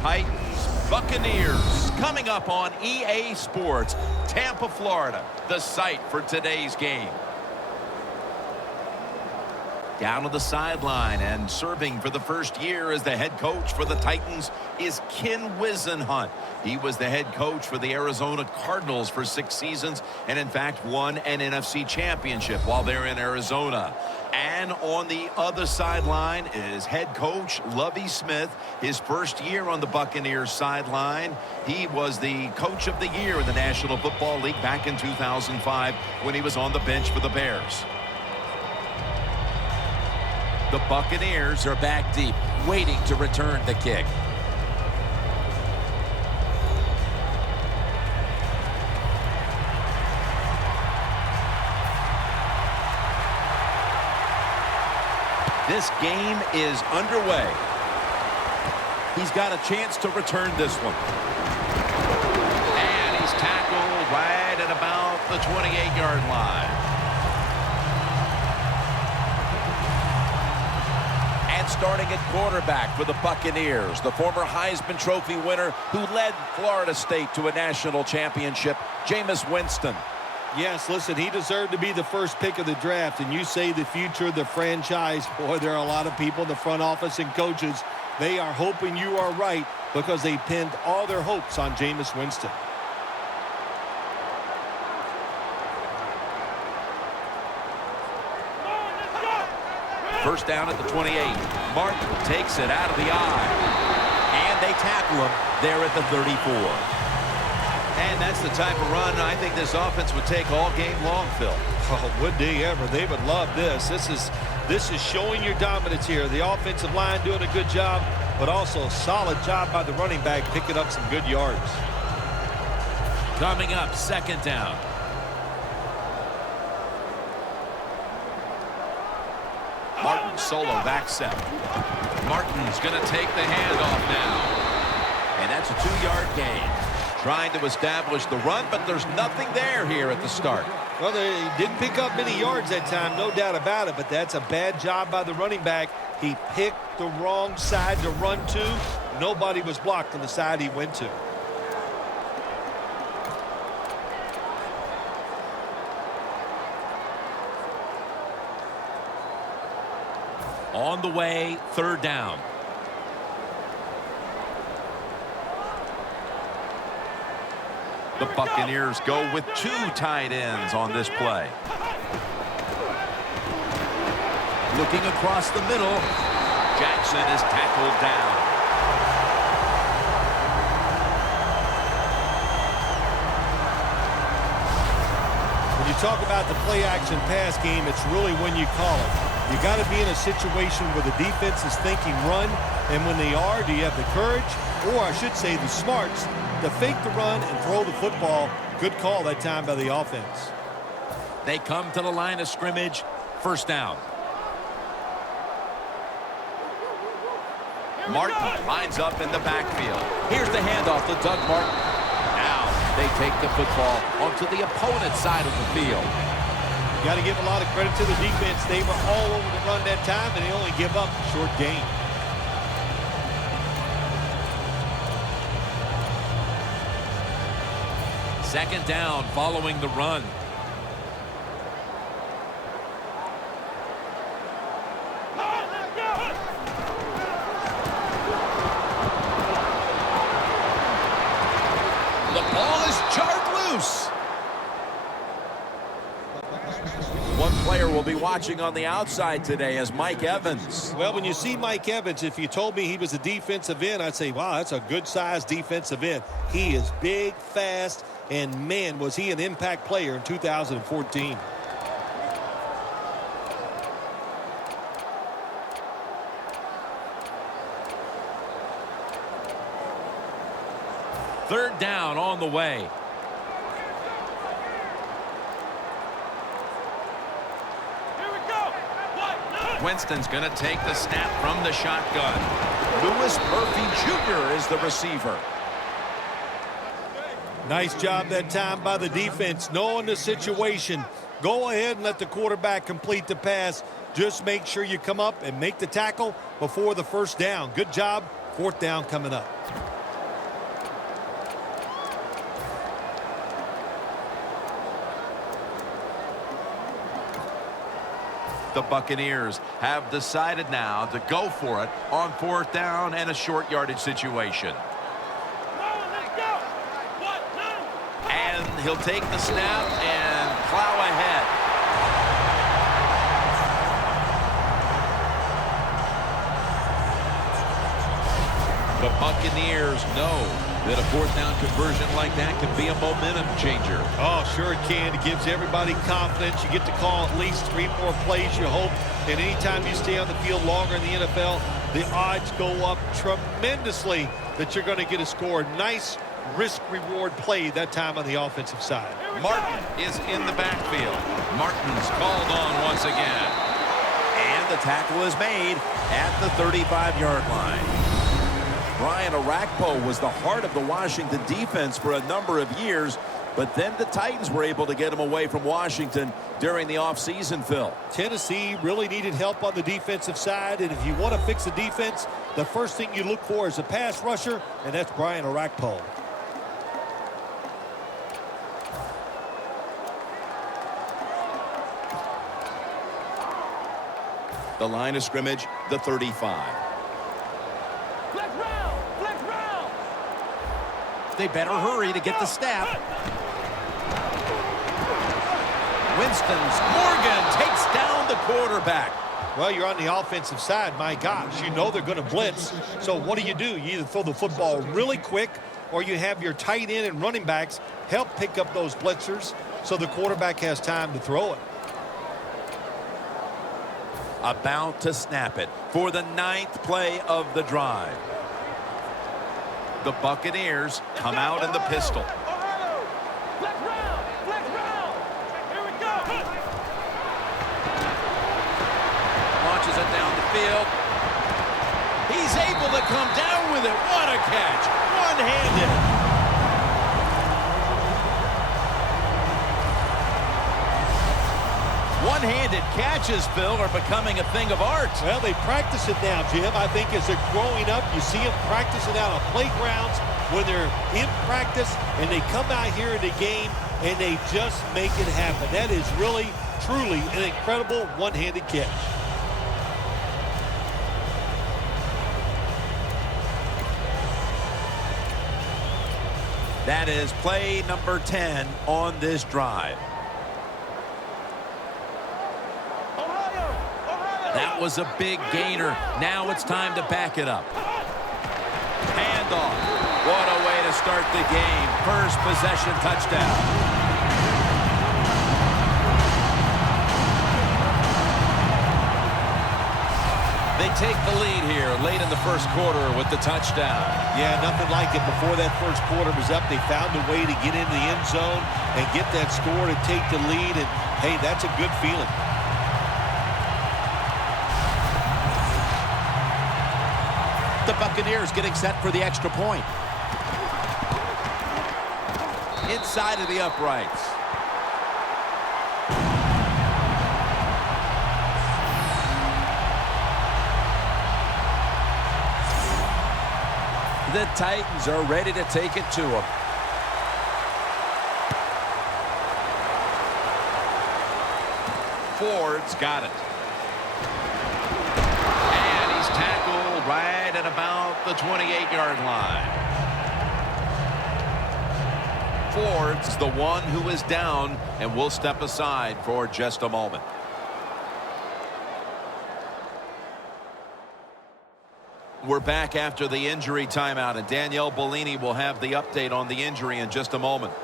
Titans, Buccaneers, coming up on EA Sports, Tampa, Florida, the site for today's game. Down to the sideline and serving for the first year as the head coach for the Titans is Ken Whisenhunt. He was the head coach for the Arizona Cardinals for 6 seasons and, in fact, won an NFC championship while they're in Arizona. And on the other sideline is head coach Lovie Smith. His first year on the Buccaneers sideline, he was the coach of the year in the National Football League back in 2005 when he was on the bench for the Bears. The Buccaneers are back deep, waiting to return the kick. This game is underway. He's got a chance to return this one. And he's tackled right at about the 28-yard line. Starting at quarterback for the Buccaneers, the former Heisman Trophy winner who led Florida State to a national championship, Jameis Winston. Yes, listen, he deserved to be the first pick of the draft, and you say the future of the franchise. Boy, there are a lot of people in the front office and coaches. They are hoping you are right because they pinned all their hopes on Jameis Winston. First down at the 28. Martin takes it out of the eye. And they tackle him there at the 34. And that's the type of run I think this offense would take all game long, Phil. Oh, would they ever? They would love this. This is showing your dominance here. The offensive line doing a good job, but also a solid job by the running back picking up some good yards. Coming up, second down. Martin solo back set. Martin's going to take the handoff now. And that's a 2-yard gain. Trying to establish the run, but there's nothing there here at the start. Well, they didn't pick up many yards that time, no doubt about it, but that's a bad job by the running back. He picked the wrong side to run to. Nobody was blocked on the side he went to. On the way, third down. The Buccaneers go with 2 tight ends on this play. Looking across the middle, Jackson is tackled down. When you talk about the play-action pass game, it's really when you call it. You got to be in a situation where the defense is thinking run, and when they are, do you have the courage, or I should say the smarts, to fake the run and throw the football? Good call that time by the offense. They come to the line of scrimmage, first down. Martin lines up in the backfield. Here's the handoff to Doug Martin. Now they take the football onto the opponent's side of the field. You got to give a lot of credit to the defense. They were all over the run that time, and they only give up a short gain. Second down following the run. The ball is jarred loose. One player will be watching on the outside today as Mike Evans. Well, when you see Mike Evans, if you told me he was a defensive end, I'd say, wow, that's a good-sized defensive end. He is big, fast, and, man, was he an impact player in 2014. Third down on the way. Winston's going to take the snap from the shotgun. Louis Murphy Jr. is the receiver. Nice job that time by the defense. Knowing the situation, go ahead and let the quarterback complete the pass. Just make sure you come up and make the tackle before the first down. Good job. Fourth down coming up. The Buccaneers have decided now to go for it on 4th down and a short yardage situation. And he'll take the snap and plow ahead. The Buccaneers know that a 4th down conversion like that can be a momentum changer. Oh, sure it can. It gives everybody confidence. You get to call at least 3 more plays, you hope. And anytime you stay on the field longer in the NFL, the odds go up tremendously that you're going to get a score. Nice risk-reward play that time on the offensive side. Martin is in the backfield. Martin's called on once again. And the tackle is made at the 35-yard line. Brian Orakpo was the heart of the Washington defense for a number of years, but then the Titans were able to get him away from Washington during the offseason, Phil. Tennessee really needed help on the defensive side, and if you want to fix the defense, the first thing you look for is a pass rusher, and that's Brian Orakpo. The line of scrimmage, the 35. They better hurry to get the snap. Morgan takes down the quarterback. Well, you're on the offensive side. My gosh, you know they're going to blitz. So what do? You either throw the football really quick or you have your tight end and running backs help pick up those blitzers so the quarterback has time to throw it. About to snap it for the 9th play of the drive. The Buccaneers come out in the pistol. Launches it down the field. He's able to come down with it. What a catch. One-handed. One-handed catches, Phil, are becoming a thing of art. Well, they practice it now, Jim. I think as they're growing up, you see them practice it out on playgrounds when they're in practice, and they come out here in the game, and they just make it happen. That is really, truly an incredible one-handed catch. That is play number 10 on this drive. That was a big gainer. Now it's time to back it up. Handoff. What a way to start the game. First possession touchdown. They take the lead here late in the first quarter with the touchdown. Yeah, nothing like it. Before that first quarter was up, they found a way to get in the end zone and get that score to take the lead. And, hey, that's a good feeling. The Buccaneers getting set for the extra point. Inside of the uprights. The Titans are ready to take it to them. Ford's got it. And he's tackled right at about the 28-yard line. Ford's the one who is down, and will step aside for just a moment. We're back after the injury timeout, and Danielle Bellini will have the update on the injury in just a moment.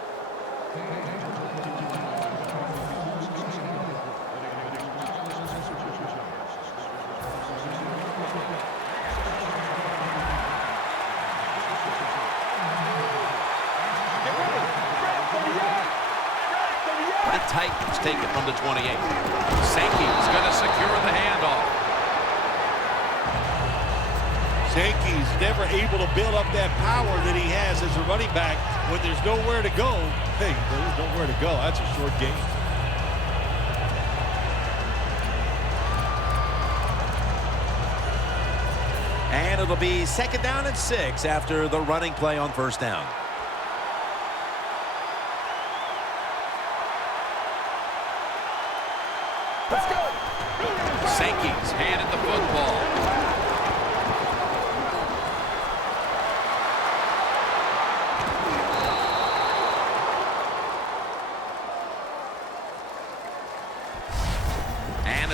The Titans take it from the 28. Sankey's going to secure the handoff. Sankey's never able to build up that power that he has as a running back when there's nowhere to go. Hey, there's nowhere to go. That's a short game. And it'll be 2nd down and 6 after the running play on 1st down. Let's go.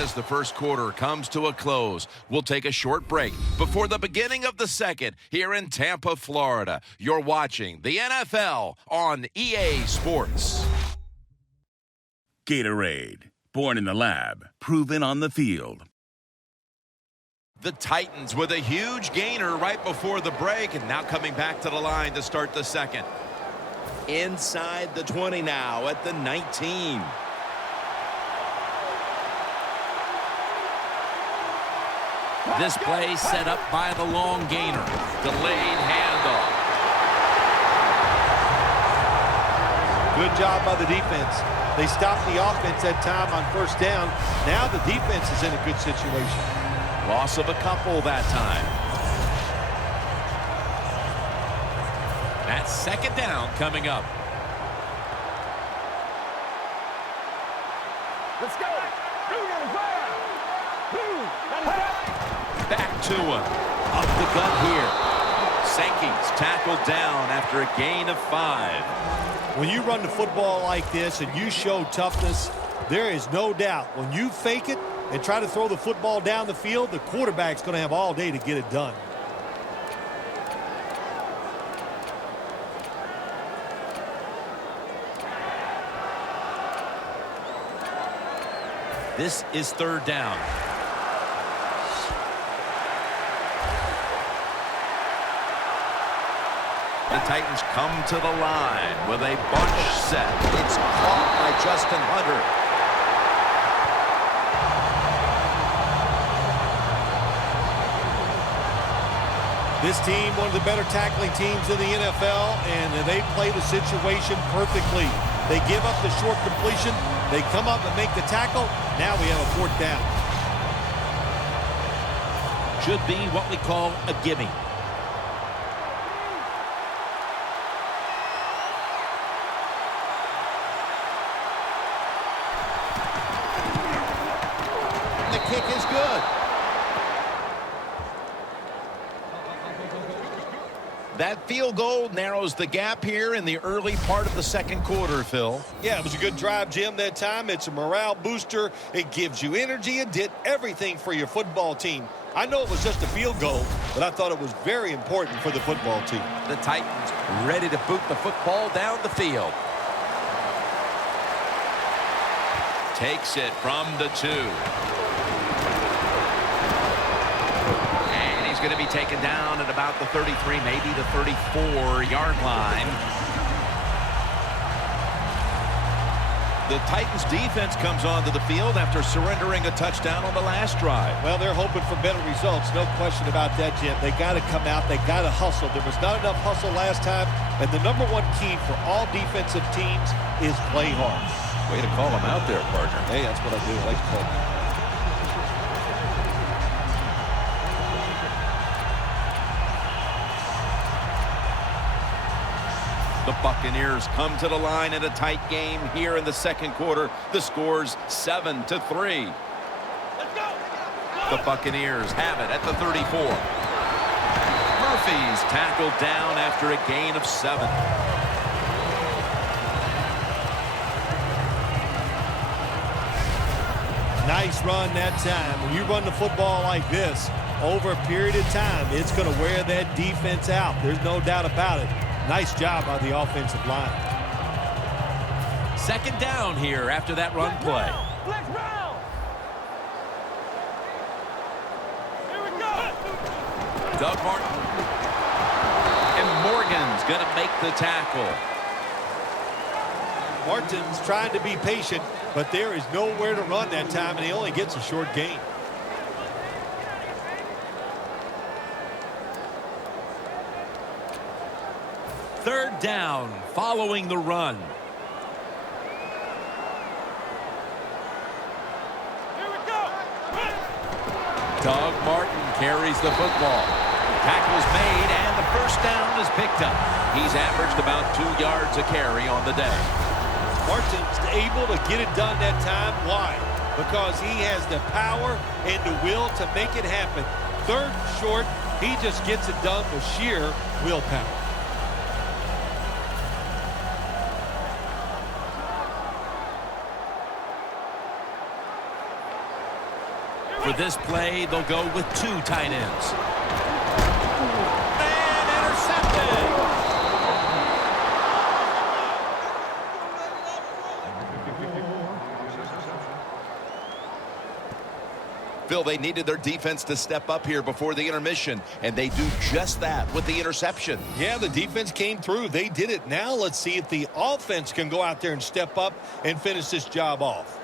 as the first quarter comes to a close, we'll take a short break before the beginning of the second here in Tampa, Florida. You're watching the NFL on EA Sports. Gatorade, born in the lab, proven on the field. The Titans with a huge gainer right before the break, and now coming back to the line to start the second. Inside the 20 now at the 19. This play set up by the long gainer. Delayed handoff. Good job by the defense. They stopped the offense that time on first down. Now the defense is in a good situation. Loss of a couple that time. That's second down coming up. Let's go. Back to him. Up the gut here. Sankey's tackled down after a gain of 5. When you run the football like this and you show toughness, there is no doubt when you fake it and try to throw the football down the field, the quarterback's going to have all day to get it done. This is third down. The Titans come to the line with a bunch set. It's caught by Justin Hunter. This team, one of the better tackling teams in the NFL, and they play the situation perfectly. They give up the short completion. They come up and make the tackle. Now we have a fourth down. Should be what we call a gimme. The kick is good. That field goal narrows the gap here in the early part of the second quarter, Phil. Yeah, it was a good drive, Jim, that time. It's a morale booster. It gives you energy. It did everything for your football team. I know it was just a field goal, but I thought it was very important for the football team. The Titans ready to boot the football down the field. Takes it from the 2. And he's going to be taken down at about the 33, maybe the 34-yard line. The Titans defense comes onto the field after surrendering a touchdown on the last drive. Well, they're hoping for better results. No question about that, Jim. They got to come out. They got to hustle. There was not enough hustle last time. And the number one key for all defensive teams is play hard. Way to call him out there, partner. Hey, that's what I do. I like to call him. The Buccaneers come to the line in a tight game here in the second quarter. The score's 7-3. Let's go. The Buccaneers have it at the 34. Murphy's tackled down after a gain of 7. Nice run that time. When you run the football like this, over a period of time, it's going to wear that defense out. There's no doubt about it. Nice job on the offensive line. Second down here after that run play. Flex round. Here we go. Doug Martin. And Morgan's going to make the tackle. Martin's trying to be patient, but there is nowhere to run that time, and he only gets a short gain. Third down following the run. Here we go. Doug Martin carries the football. Tackle's made, and the first down is picked up. He's averaged about 2 yards a carry on the day. Martin's able to get it done that time. Why? Because he has the power and the will to make it happen. Third and short, he just gets it done with sheer willpower. For this play, they'll go with 2 tight ends. And intercepted. Phil, they needed their defense to step up here before the intermission, and they do just that with the interception. Yeah, the defense came through. They did it. Now let's see if the offense can go out there and step up and finish this job off.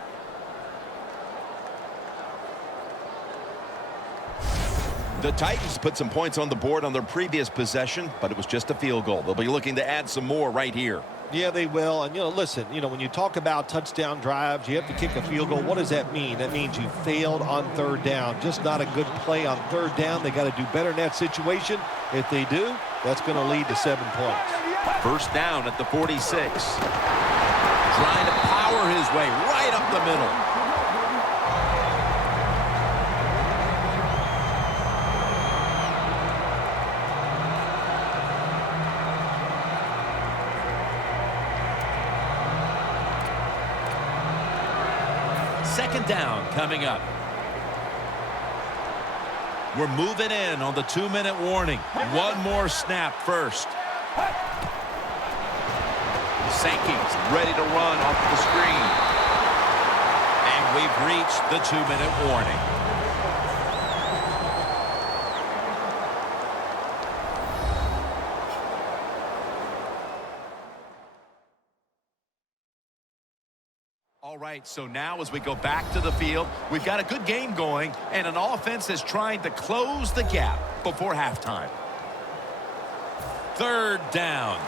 The Titans put some points on the board on their previous possession, but it was just a field goal. They'll be looking to add some more right here. Yeah, they will. And, listen, when you talk about touchdown drives, you have to kick a field goal. What does that mean? That means you failed on third down. Just not a good play on third down. They got to do better in that situation. If they do, that's going to lead to 7 points. First down at the 46. Trying to power his way right up the middle. Second down coming up. We're moving in on the 2-minute warning. One more snap first. Sankey's ready to run off the screen. And we've reached the 2-minute warning. All right, so now as we go back to the field, we've got a good game going, and an offense is trying to close the gap before halftime. Third down.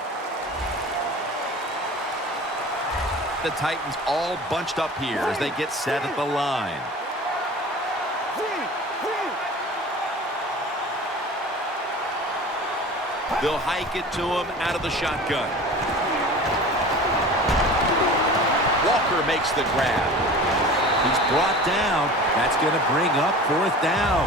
The Titans all bunched up here as they get set at the line. They'll hike it to him out of the shotgun. Walker makes the grab. He's brought down. That's going to bring up 4th down.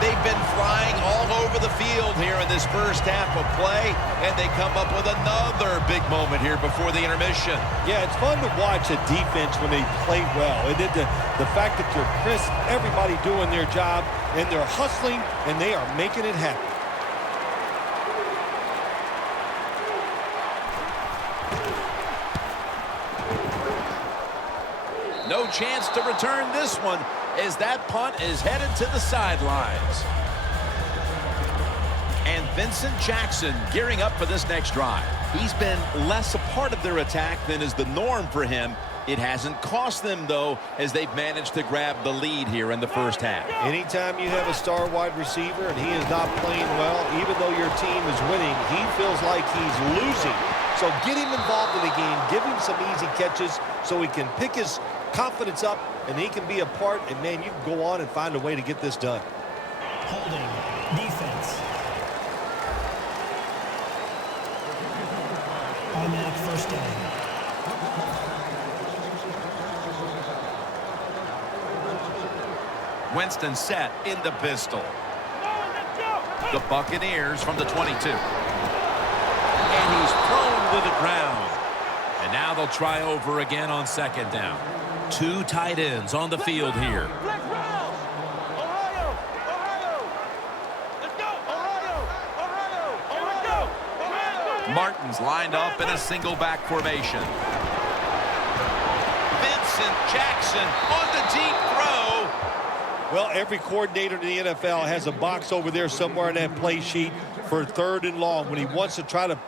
They've been flying all over the field here in this first half of play, and they come up with another big moment here before the intermission. Yeah, it's fun to watch a defense when they play well. And the fact that they're crisp, everybody doing their job, and they're hustling, and they are making it happen. No chance to return this one as that punt is headed to the sidelines. And Vincent Jackson gearing up for this next drive. He's been less a part of their attack than is the norm for him. It hasn't cost them, though, as they've managed to grab the lead here in the first half. Anytime you have a star wide receiver and he is not playing well, even though your team is winning, he feels like he's losing. So get him involved in the game. Give him some easy catches so he can pick his confidence up and he can be a part, and man, you can go on and find a way to get this done. Holding defense. Automatic first down. Winston set in the pistol. The Buccaneers from the 22. And he's thrown to the ground. And now they'll try over again on 2nd down. 2 tight ends on the field here. Martin's lined up in a single back formation. Vincent Jackson on the deep throw. Well, every coordinator in the NFL has a box over there somewhere in that play sheet for 3rd and long. When he wants to try to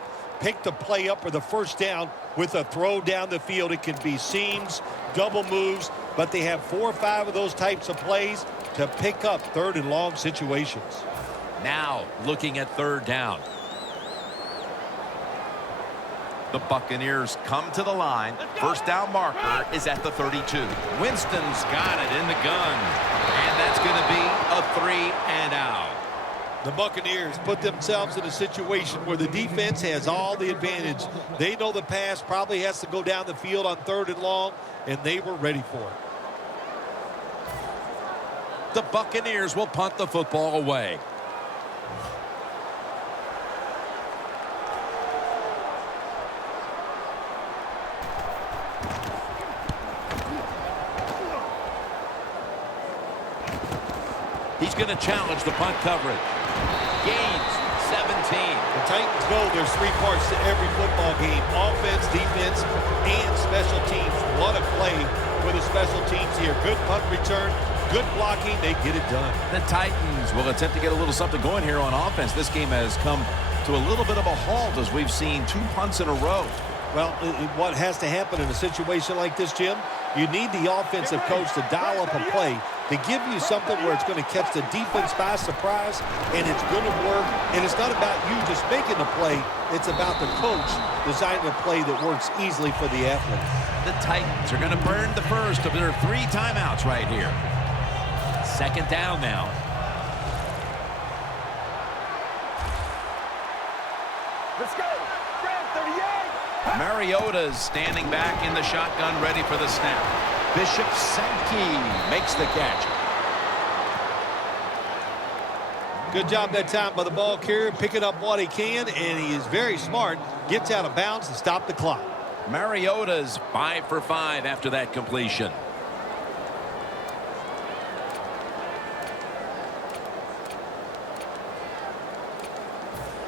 pick the play up or the first down with a throw down the field, it can be seams, double moves, but they have 4 or 5 of those types of plays to pick up 3rd and long situations. Now looking at 3rd down. The Buccaneers come to the line. First down marker is at the 32. Winston's got it in the gun. And that's going to be a 3 and out. The Buccaneers put themselves in a situation where the defense has all the advantage. They know the pass probably has to go down the field on 3rd and long, and they were ready for it. The Buccaneers will punt the football away. He's going to challenge the punt coverage. Gains 17. The Titans know there's three parts to every football game: offense, defense, and special teams. What a play for the special teams here. Good punt return, good blocking. They get it done. The Titans will attempt to get a little something going here on offense. This game has come to a little bit of a halt as we've seen 2 punts in a row. Well, what has to happen in a situation like this, Jim? You need the offensive coach to dial up a play to give you something where it's going to catch the defense by surprise, and it's going to work. And it's not about you just making the play. It's about the coach designing a play that works easily for the athlete. The Titans are going to burn the first of their 3 timeouts right here. Second down now. Let's go. Brand 38. Mariota's standing back in the shotgun, ready for the snap. Bishop Sankey makes the catch. Good job that time by the ball carrier, picking up what he can, and he is very smart. Gets out of bounds and stop the clock. Mariota's 5 for 5 after that completion.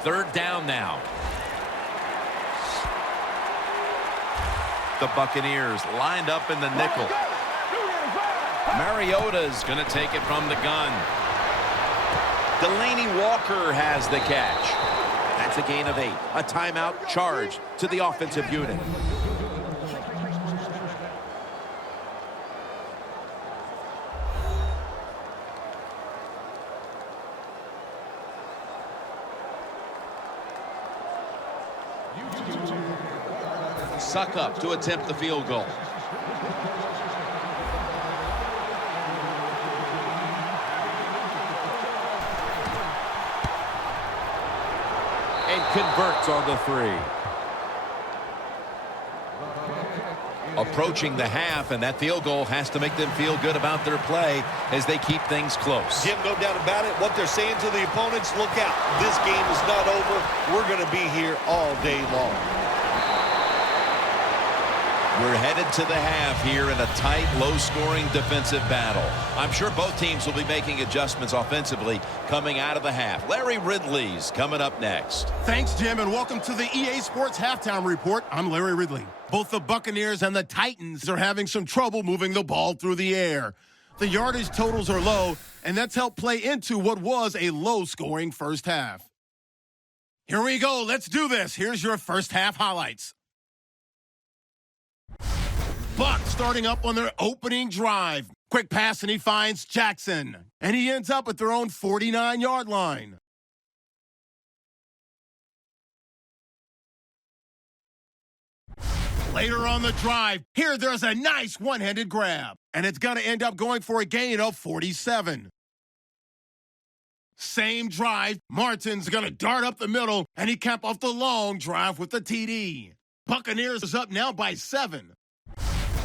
Third down now. The Buccaneers lined up in the nickel. Mariota's going to take it from the gun. Delaney Walker has the catch. That's a gain of 8. A timeout charge to the offensive unit. Suck up to attempt the field goal. And converts on the 3. Approaching the half, and that field goal has to make them feel good about their play as they keep things close. Jim, no doubt about it. What they're saying to the opponents, look out. This game is not over. We're going to be here all day long. We're headed to the half here in a tight, low-scoring defensive battle. I'm sure both teams will be making adjustments offensively coming out of the half. Larry Ridley's coming up next. Thanks, Jim, and welcome to the EA Sports Halftime Report. I'm Larry Ridley. Both the Buccaneers and the Titans are having some trouble moving the ball through the air. The yardage totals are low, and that's helped play into what was a low-scoring first half. Here we go. Let's do this. Here's your first half highlights. Bucs starting up on their opening drive. Quick pass, and he finds Jackson. And he ends up at their own 49-yard line. Later on the drive, here there's a nice one-handed grab. And it's going to end up going for a gain of 47. Same drive, Martin's going to dart up the middle, and he capped off the long drive with the TD. Buccaneers is up now by 7.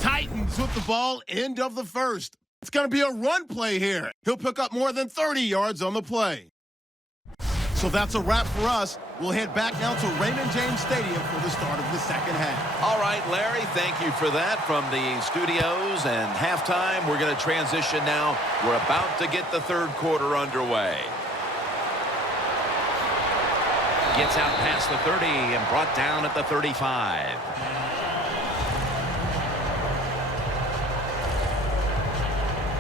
Titans with the ball, end of the first. It's going to be a run play here. He'll pick up more than 30 yards on the play. So that's a wrap for us. We'll head back now to Raymond James Stadium for the start of the second half. All right, Larry, thank you for that from the studios and halftime. We're going to transition now. We're about to get the third quarter underway. Gets out past the 30 and brought down at the 35.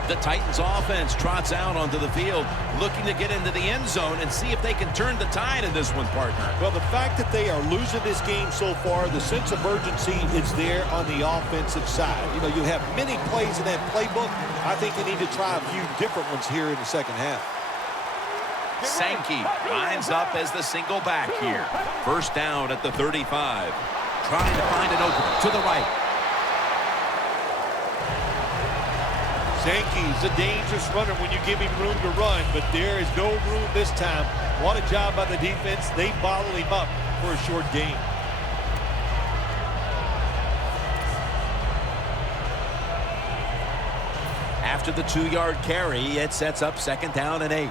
The Titans offense trots out onto the field, looking to get into the end zone and see if they can turn the tide in this one, partner. Well, the fact that they are losing this game so far, the sense of urgency is there on the offensive side. You know, you have many plays in that playbook. I think they need to try a few different ones here in the second half. Sankey lines up as the single back here. First down at the 35. Trying to find an opening to the right. Sankey's a dangerous runner when you give him room to run, but there is no room this time. What a job by the defense. They bottle him up for a short gain. After the 2-yard carry, it sets up second down and 8.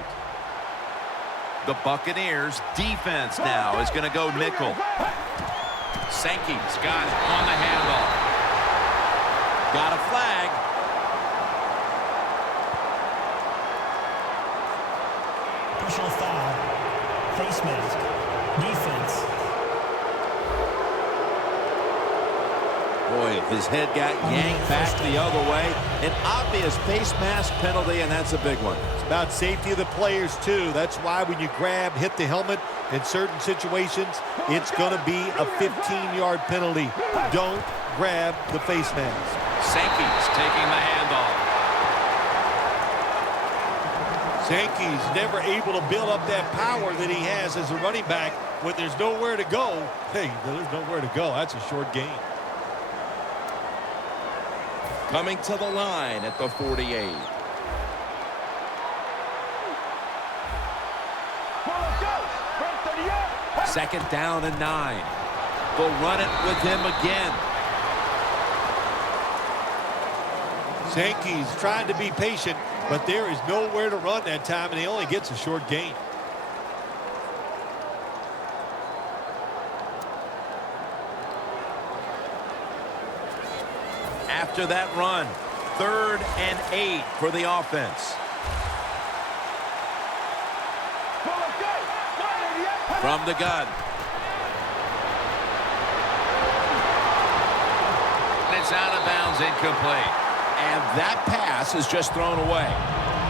The Buccaneers defense now is going to go nickel. Sankey's got it on the handoff. Got a flag. face mask. Defense. Boy, his head got yanked back the other way. An obvious face mask penalty, and that's a big one. It's about safety of the players, too. That's why when you grab, hit the helmet in certain situations, it's going to be a 15-yard penalty. Don't grab the face mask. Sankey's taking the handoff. Sankey's never able to build up that power that he has as a running back when there's nowhere to go. Hey, there's nowhere to go. That's a short gain. Coming to the line at the 48. Second down and 9. They'll run it with him again. Sankey's trying to be patient, but there is nowhere to run that time, and he only gets a short gain. After that run, 3rd and 8 for the offense. From the gun. It's out of bounds, incomplete. And that pass is just thrown away.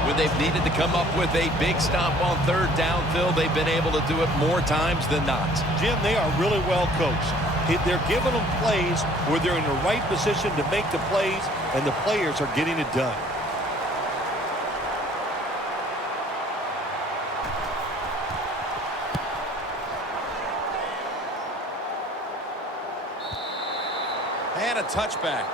When they've needed to come up with a big stop on 3rd downfield, they've been able to do it more times than not. Jim, they are really well coached. They're giving them plays where they're in the right position to make the plays, and the players are getting it done. And a touchback.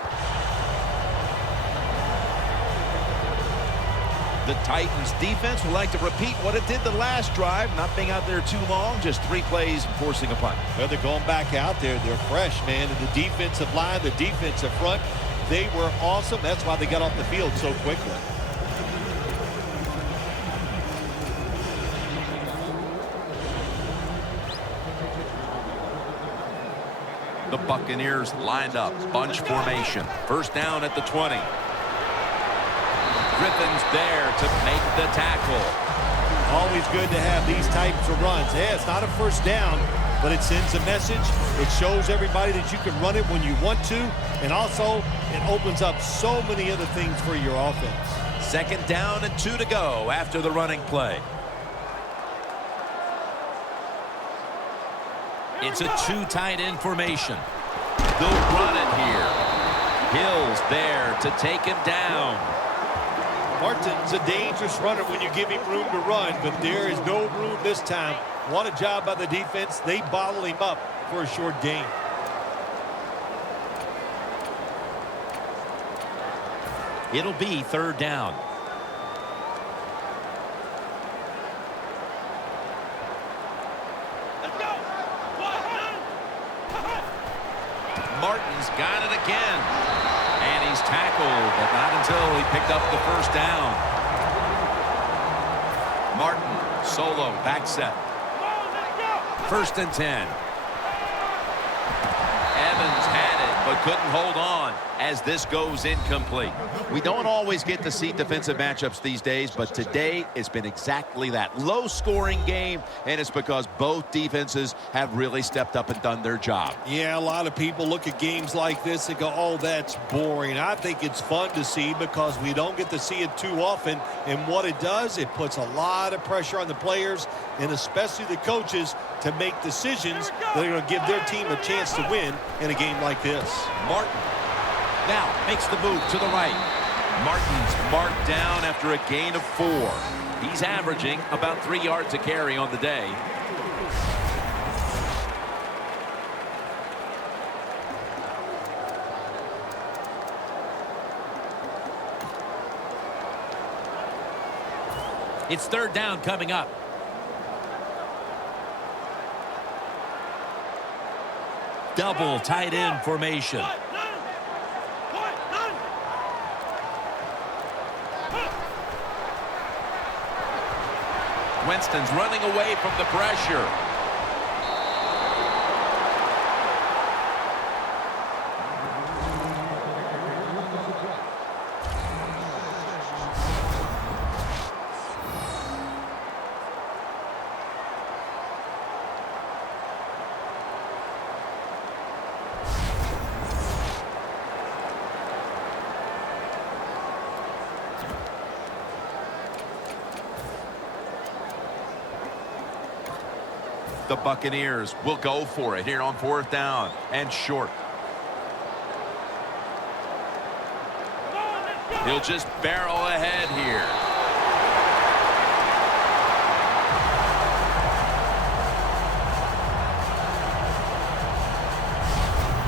The Titans defense would like to repeat what it did the last drive, not being out there too long, just 3 plays and forcing a punt. Well, they're going back out there. They're fresh, man. And the defensive line, the defensive front, they were awesome. That's why they got off the field so quickly. The Buccaneers lined up, bunch formation. First down at the 20. Griffin's there to make the tackle. Always good to have these types of runs. Yeah, it's not a first down, but it sends a message. It shows everybody that you can run it when you want to, and also it opens up so many other things for your offense. Second down and 2 to go after the running play. It's a 2 tight end formation. They'll run it here. Hill's there to take him down. Martin's a dangerous runner when you give him room to run, but there is no room this time. What a job by the defense. They bottle him up for a short gain. It'll be 3rd down. Martin's got it again. And he's tackled, but not until he picked up the first down. Martin, solo, back set. 1st and 10. Evans had it, but couldn't hold on as this goes incomplete. We don't always get to see defensive matchups these days, but today it's been exactly that. Low-scoring game, and it's because both defenses have really stepped up and done their job. Yeah, a lot of people look at games like this and go, oh, that's boring. I think it's fun to see because we don't get to see it too often, and what it does, it puts a lot of pressure on the players and especially the coaches to make decisions that are going to give their team a chance to win in a game like this. Martin now makes the move to the right. Martin's marked down after a gain of 4. He's averaging about 3 yards a carry on the day. It's 3rd down coming up. Double tight end formation. Winston's running away from the pressure. The Buccaneers will go for it here on 4th down and short. He'll just barrel ahead here.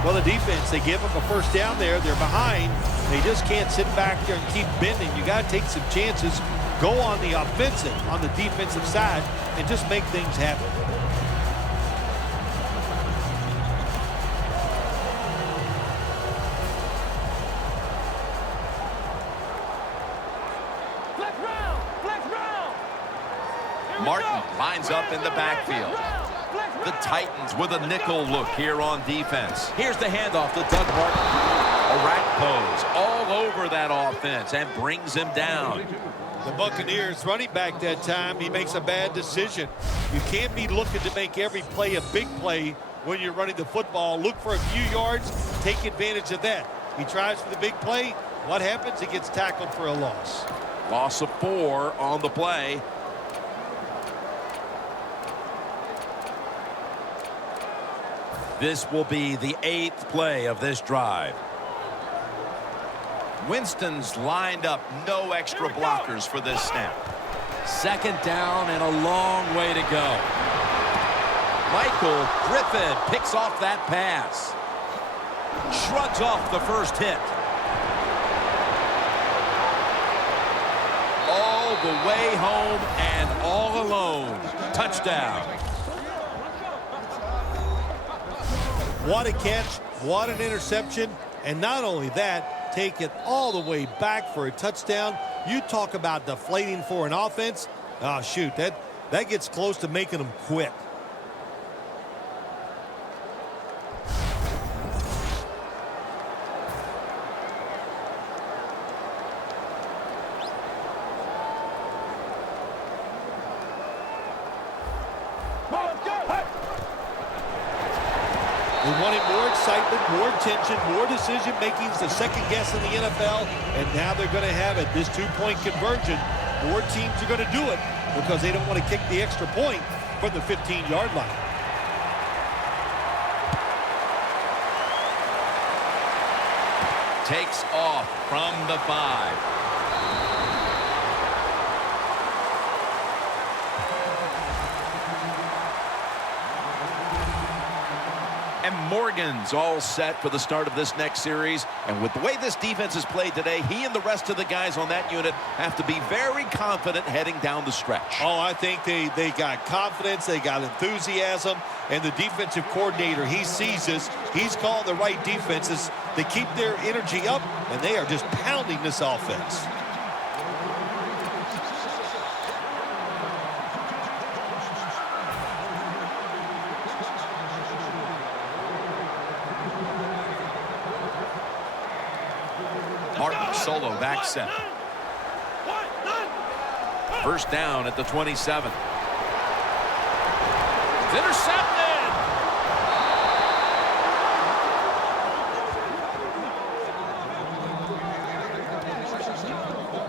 Well, the defense, they give them a first down there. They're behind. They just can't sit back there and keep bending. You got to take some chances. Go on the offensive, on the defensive side, and just make things happen. Martin lines up in the backfield. The Titans with a nickel look here on defense. Here's the handoff to Doug Martin. A rack pose all over that offense and brings him down. The Buccaneers running back that time, he makes a bad decision. You can't be looking to make every play a big play when you're running the football. Look for a few yards, take advantage of that. He tries for the big play. What happens? He gets tackled for a loss. Loss of 4 on the play. This will be the 8th play of this drive. Winston's lined up, no extra blockers for this snap. 2nd down and a long way to go. Michael Griffin picks off that pass. Shrugs off the first hit. All the way home and all alone. Touchdown. What a catch, what an interception, and not only that, take it all the way back for a touchdown. You talk about deflating for an offense. Oh, shoot, that gets close to making them quit. They wanted more excitement, more tension, more decision-making, the second guess in the NFL, and now they're going to have it. This two-point conversion, more teams are going to do it because they don't want to kick the extra point from the 15-yard line. Takes off from the 5. And Morgan's all set for the start of this next series. And with the way this defense has played today, he and the rest of the guys on that unit have to be very confident heading down the stretch. Oh, I think they got confidence, they got enthusiasm, and the defensive coordinator, he sees this. He's calling the right defenses to keep their energy up, and they are just pounding this offense. Martin solo back set. First down at the 27. It's intercepted.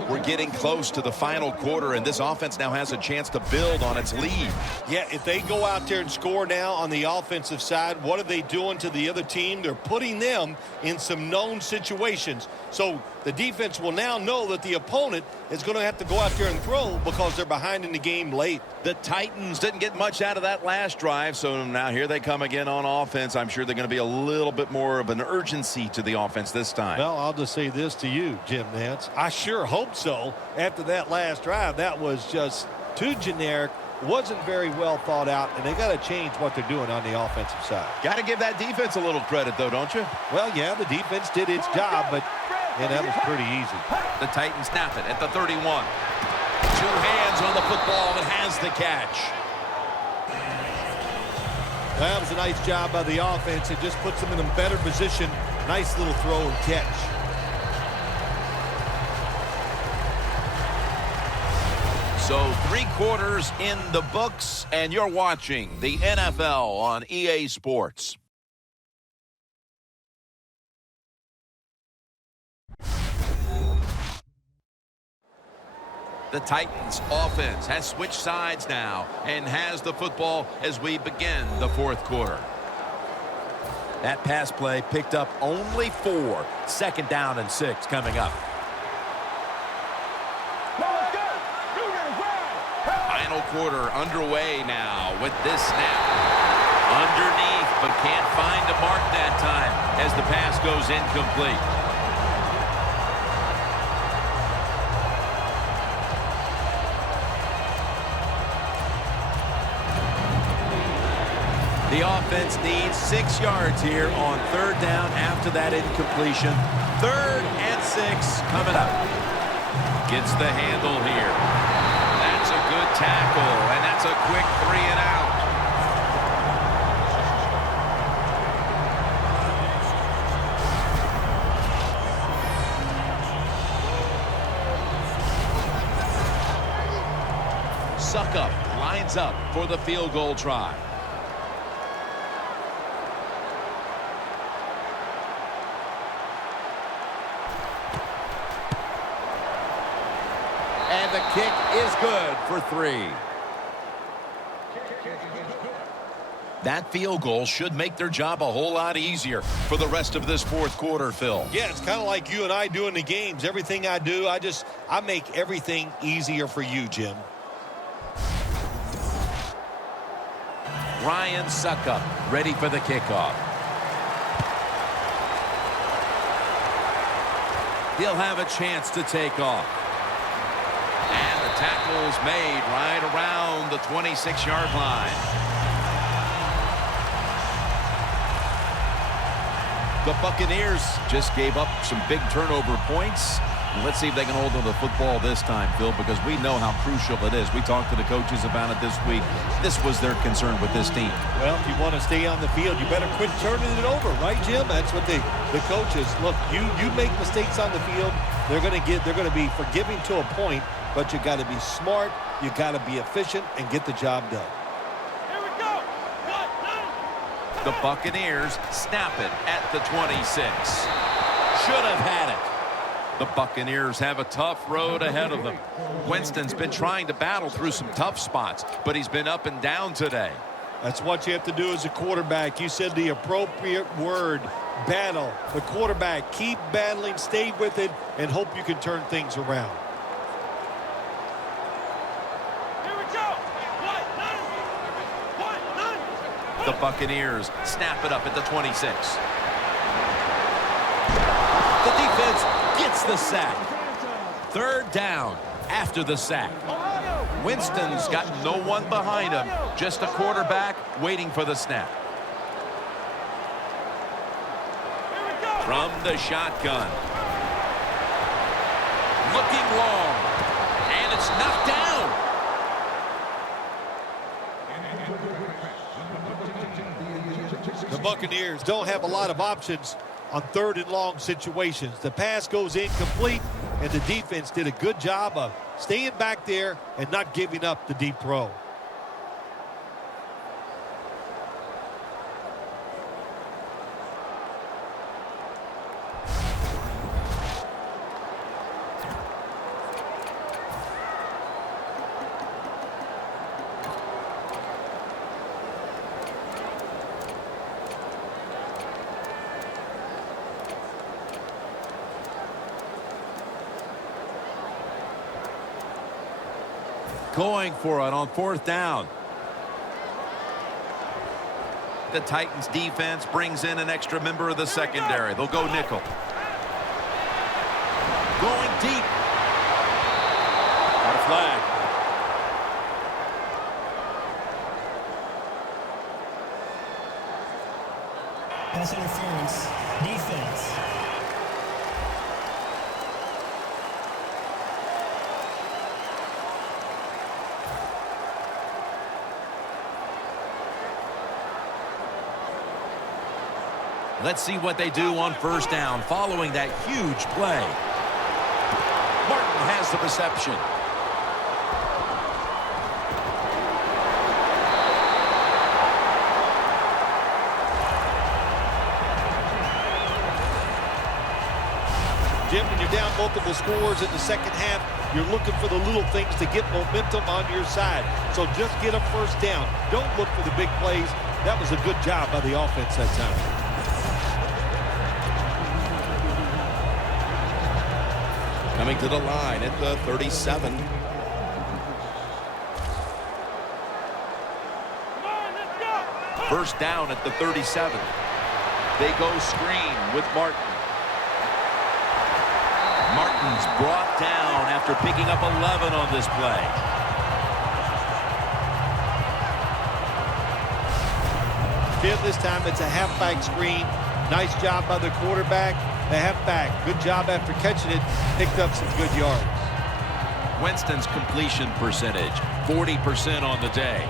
We're getting close to the final quarter, and this offense now has a chance to build on its lead. Yeah, if they go out there and score now on the offensive side, what are they doing to the other team? They're putting them in some known situations. So the defense will now know that the opponent is going to have to go out there and throw because they're behind in the game late. The Titans didn't get much out of that last drive, so now here they come again on offense. I'm sure they're going to be a little bit more of an urgency to the offense this time. Well, I'll just say this to you, Jim Nantz. I sure hope so. After that last drive, that was just too generic, wasn't very well thought out, and they got to change what they're doing on the offensive side. Got to give that defense a little credit, though, don't you? Well, yeah, the defense did its job, but that was pretty easy. The Titans snap it at the 31. Two hands on the football and has the catch. That was a nice job by the offense. It just puts them in a better position. Nice little throw and catch. So 3 quarters in the books, and you're watching the NFL on EA Sports. The Titans offense has switched sides now and has the football as we begin the fourth quarter. That pass play picked up only 4. 2nd down and 6 coming up. Final quarter underway now with this snap. Underneath, but can't find a mark that time as the pass goes incomplete. The offense needs 6 yards here on 3rd down after that incompletion. 3rd and 6 coming up. Gets the handle here. That's a good tackle, and that's a quick 3 and out. Suckup lines up for the field goal try. And the kick is good for 3. That field goal should make their job a whole lot easier for the rest of this fourth quarter, Phil. Yeah, it's kind of like you and I do in the games. Everything I do, I make everything easier for you, Jim. Ryan Suckup ready for the kickoff. He'll have a chance to take off. And the tackle's made right around the 26-yard line. The Buccaneers just gave up some big turnover points. Let's see if they can hold on to the football this time, Phil, because we know how crucial it is. We talked to the coaches about it this week. This was their concern with this team. Well, if you want to stay on the field, you better quit turning it over, right, Jim? That's what the coaches look. You make mistakes on the field, they're going to be forgiving to a point, but you got to be smart, you got to be efficient, and get the job done. The Buccaneers snap it at the 26. Should have had it. The Buccaneers have a tough road ahead of them. Winston's been trying to battle through some tough spots, but he's been up and down today. That's what you have to do as a quarterback. You said the appropriate word, battle. The quarterback, keep battling, stay with it, and hope you can turn things around. The Buccaneers snap it up at the 26. The defense gets the sack. 3rd down after the sack. Winston's got no one behind him, just a quarterback waiting for the snap. From the shotgun. Looking long. And it's knocked down. The Buccaneers don't have a lot of options on 3rd and long situations. The pass goes incomplete, and the defense did a good job of staying back there and not giving up the deep throw. Going for it on 4th down. The Titans defense brings in an extra member of the secondary. They'll go nickel. Going deep. Got a flag. Pass interference. Defense. Let's see what they do on 1st down following that huge play. Martin has the reception. Jim, when you're down multiple scores in the second half, you're looking for the little things to get momentum on your side. So just get a first down. Don't look for the big plays. That was a good job by the offense that time. Coming to the line at the 37. First down at the 37. They go screen with Martin. Martin's brought down after picking up 11 on this play. This time it's a halfback screen. Nice job by the quarterback. The halfback, good job after catching it. Picked up some good yards. Winston's completion percentage, 40% on the day.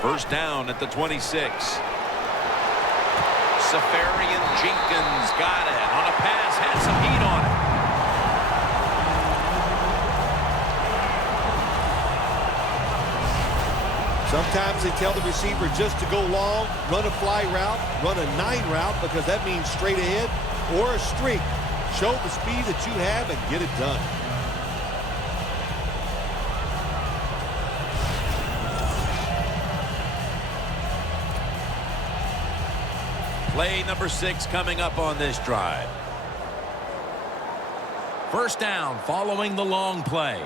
First down at the 26. Safarian Jenkins got it on a pass, had some heat on it. Sometimes they tell the receiver just to go long, run a fly route, run a 9 route because that means straight ahead, or a streak. Show the speed that you have and get it done. Play number 6 coming up on this drive. First down following the long play.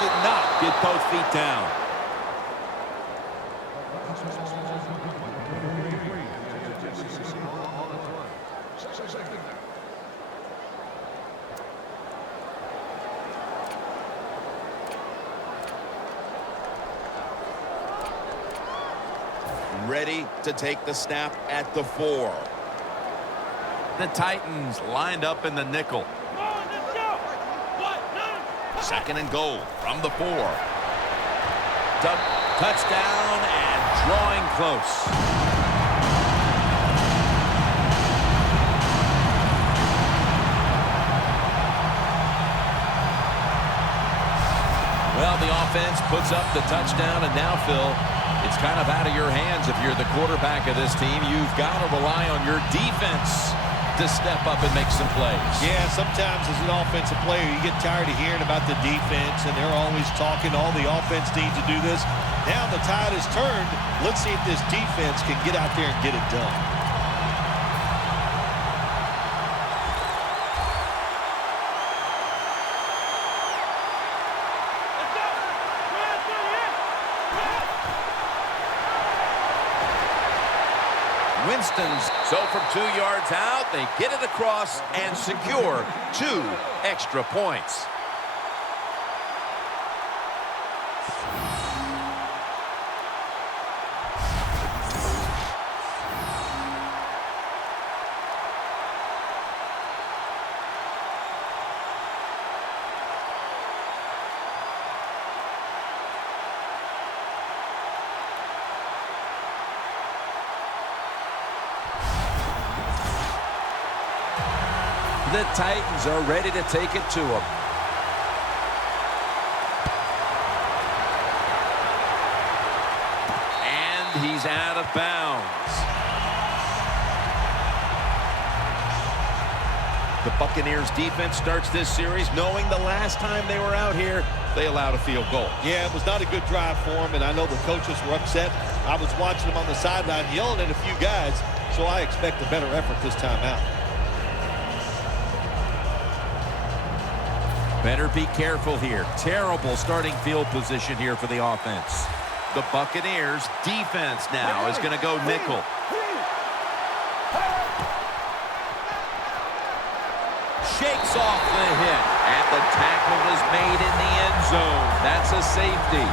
Did not get both feet down. Ready to take the snap at the 4. The Titans lined up in the nickel. Second and goal from the 4. Touchdown and drawing close. Well, the offense puts up the touchdown, and now, Phil, it's kind of out of your hands if you're the quarterback of this team. You've got to rely on your defense to step up and make some plays. Yeah, sometimes as an offensive player, you get tired of hearing about the defense, and they're always talking, all the offense needs to do this. Now the tide has turned. Let's see if this defense can get out there and get it done. Winston's, so from 2 yards out, they get it across and secure 2 extra points. The Titans are ready to take it to him. And he's out of bounds. The Buccaneers defense starts this series knowing the last time they were out here, they allowed a field goal. Yeah, it was not a good drive for them, and I know the coaches were upset. I was watching them on the sideline yelling at a few guys, so I expect a better effort this time out. Better be careful here. Terrible starting field position here for the offense. The Buccaneers defense now is going to go nickel. Shakes off the hit. And the tackle is made in the end zone. That's a safety.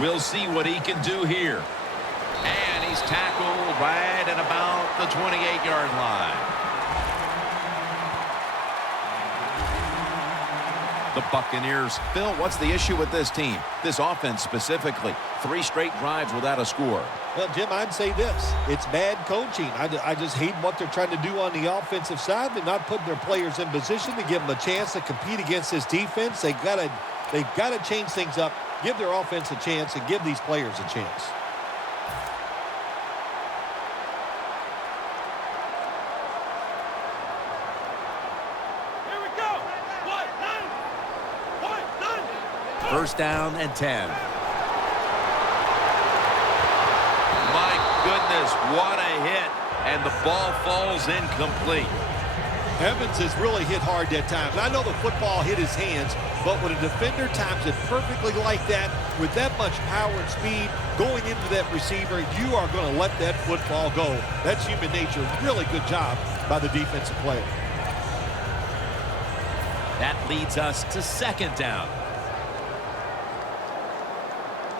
We'll see what he can do here. And He's tackled right at about the 28-yard line. The Buccaneers. Phil, what's the issue with this team? This offense specifically. 3 straight drives without a score. Well, Jim, I'd say this. It's bad coaching. I just hate what they're trying to do on the offensive side. They're not putting their players in position to give them a chance to compete against this defense. They've got to change things up, give their offense a chance, and give these players a chance. First down and 10. My goodness, what a hit. And the ball falls incomplete. Evans has really hit hard at times. I know the football hit his hands, but when a defender times it perfectly like that, with that much power and speed going into that receiver, you are going to let that football go. That's human nature. Really good job by the defensive player. That leads us to second down.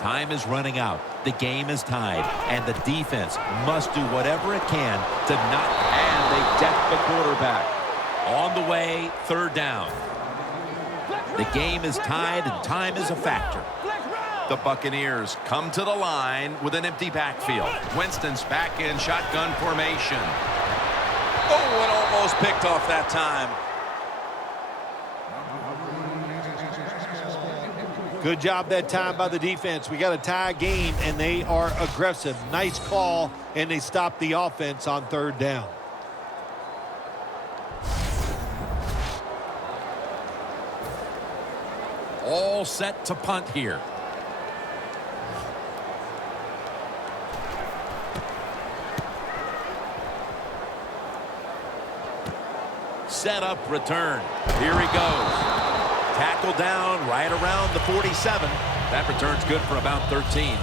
Time is running out. The game is tied, and the defense must do whatever it can to not. And they deck the quarterback. On the way, third down. The game is tied, and time is a factor. The Buccaneers come to the line with an empty backfield. Winston's back in shotgun formation. Oh, it almost picked off that time. Good job that time by the defense. We got a tie game, and they are aggressive. Nice call, and they stop the offense on third down. All set to punt here. Set up return. Here he goes. Tackle down right around the 47. That return's good for about 13.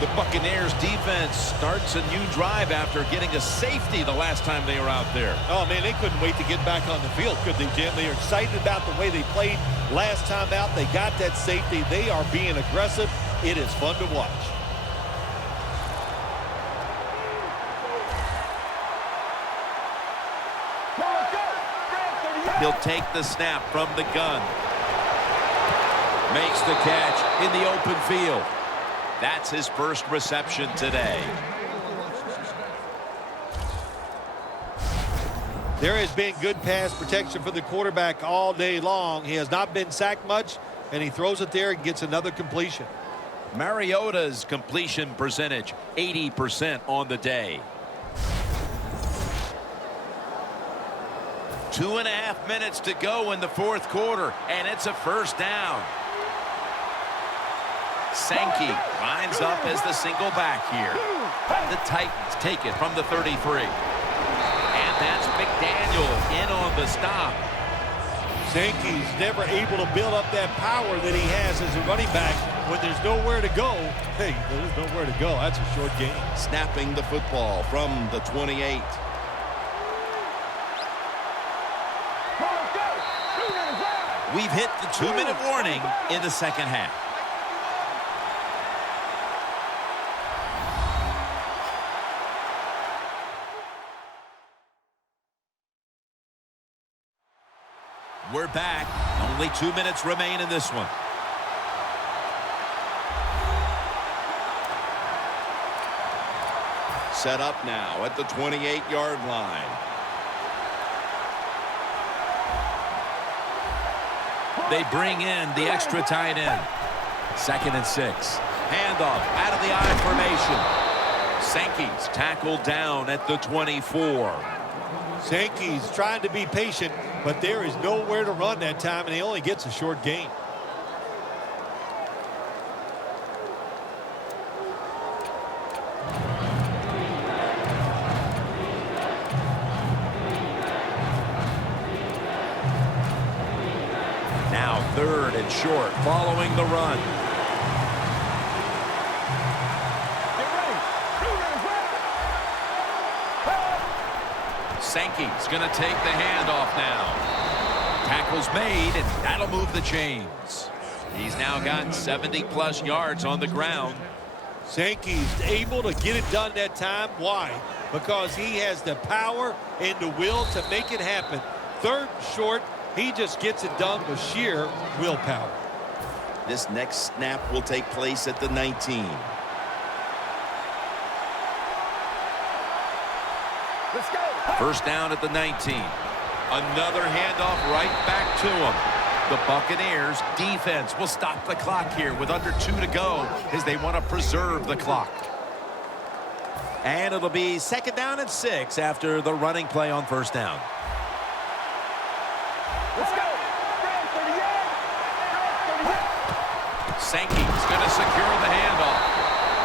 The Buccaneers defense starts a new drive after getting a safety the last time they were out there. Oh, man, they couldn't wait to get back on the field, could they, Jim? They are excited about the way they played last time out. They got that safety. They are being aggressive. It is fun to watch. He'll take the snap from the gun. Makes the catch in the open field. That's his first reception today. There has been good pass protection for the quarterback all day long. He has not been sacked much, and he throws it there and gets another completion. Mariota's completion percentage, 80% on the day. 2.5 minutes to go in the fourth quarter, and it's a first down. Sankey lines up as the single back here. The Titans take it from the 33. And that's McDaniel in on the stop. Sankey's never able to build up that power that he has as a running back. When there's nowhere to go, hey, there's nowhere to go. That's a short game. Snapping the football from the 28. We've hit the 2-minute warning in the second half. We're back. Only 2 minutes remain in this one. Set up now at the 28-yard line. They bring in the extra tight end. 2nd and 6. Handoff out of the I formation. Sankey's tackled down at the 24. Sankey's trying to be patient, but there is nowhere to run that time, and he only gets a short gain. Now 3rd and short following the run. Sankey's going to take the handoff now. Tackle's made, and that'll move the chains. He's now got 70-plus yards on the ground. Sankey's able to get it done that time. Why? Because he has the power and the will to make it happen. Third and short, he just gets it done with sheer willpower. This next snap will take place at the 19. Let's go. First down at the 19. Another handoff right back to him. The Buccaneers defense will stop the clock here with under 2 to go as they want to preserve the clock. And it'll be second down and 6 after the running play on first down. Let's go. Sankey's going to secure the handoff.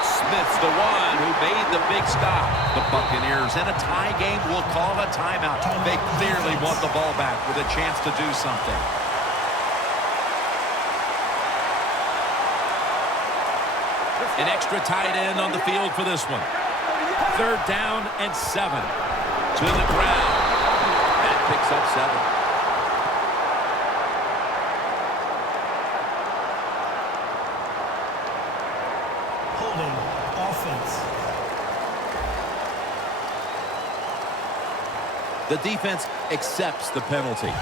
Smith's the one who made the big stop. The Buccaneers in a tie game will call a timeout. They clearly want the ball back with a chance to do something. An extra tight end on the field for this one. Third down and 7. To the ground. That picks up 7. Holding. Offense. The defense accepts the penalty.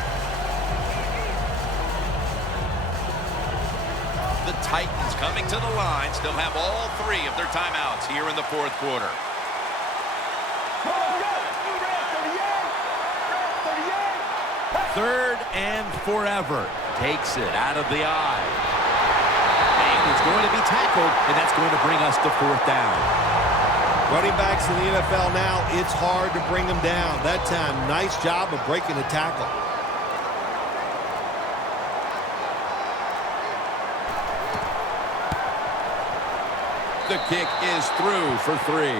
The Titans coming to the line still have all 3 of their timeouts here in the fourth quarter. Third and forever. Takes it out of the eye. And it's going to be tackled, and that's going to bring us to fourth down. Running backs in the NFL now, it's hard to bring them down. That time, nice job of breaking the tackle. The kick is through for 3.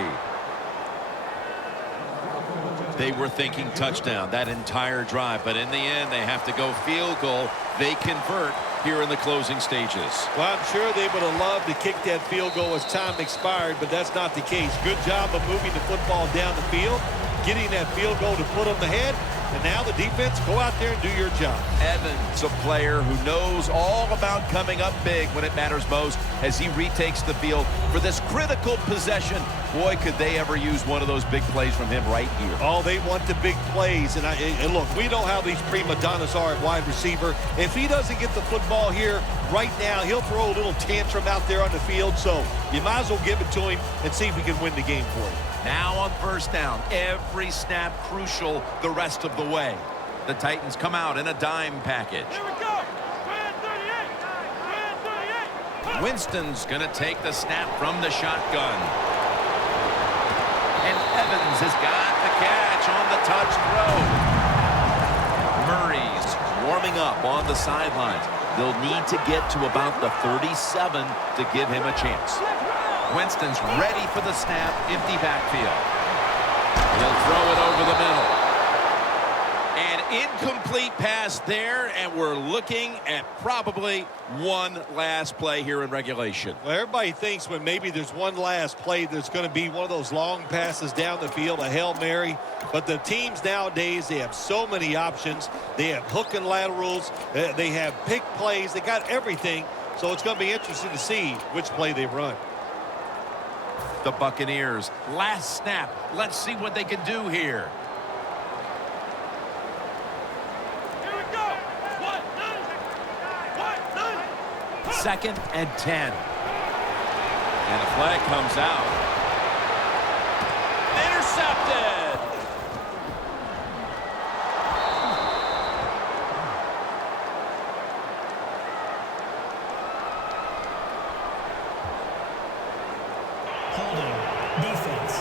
They were thinking touchdown that entire drive, but in the end, they have to go field goal. They convert here in the closing stages. Well, I'm sure they would have loved to kick that field goal as time expired, but that's not the case. Good job of moving the football down the field, getting that field goal to put them ahead, and now the defense, go out there and do your job. Evans, a player who knows all about coming up big when it matters most as he retakes the field for this critical possession. Boy, could they ever use one of those big plays from him right here. Oh, they want the big plays. And look, we know how these prima donnas are at wide receiver. If he doesn't get the football here right now, he'll throw a little tantrum out there on the field. So you might as well give it to him and see if we can win the game for you. Now on first down, every snap crucial the rest of the way. The Titans come out in a dime package. Here we go. Winston's going to take the snap from the shotgun. And Evans has got the catch on the touch throw. Murray's warming up on the sidelines. They'll need to get to about the 37 to give him a chance. Winston's ready for the snap, empty backfield. He'll throw it over the middle. An incomplete pass there, and we're looking at probably one last play here in regulation. Well, everybody thinks when maybe there's one last play, there's going to be one of those long passes down the field, a Hail Mary. But the teams nowadays, they have so many options. They have hook and laterals. They have pick plays. They got everything. So it's going to be interesting to see which play they run. The Buccaneers, last snap. Let's see what they can do here. Here we go. 2nd and 10. And a flag comes out. Intercepted. Holding. Defense.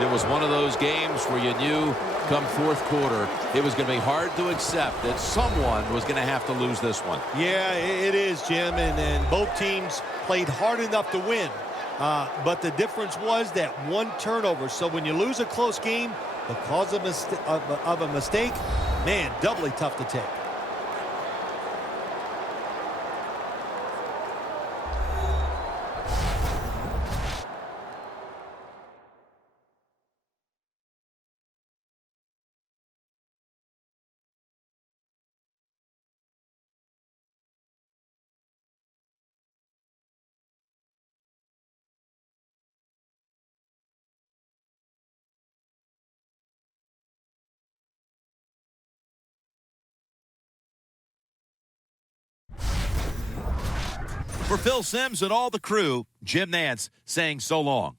It was one of those games where you knew come fourth quarter it was going to be hard to accept that someone was going to have to lose this one. Yeah, it is, Jim, and both teams played hard enough to win. But the difference was that one turnover. So when you lose a close game because of a mistake, man, doubly tough to take. For Phil Simms and all the crew, Jim Nance saying so long.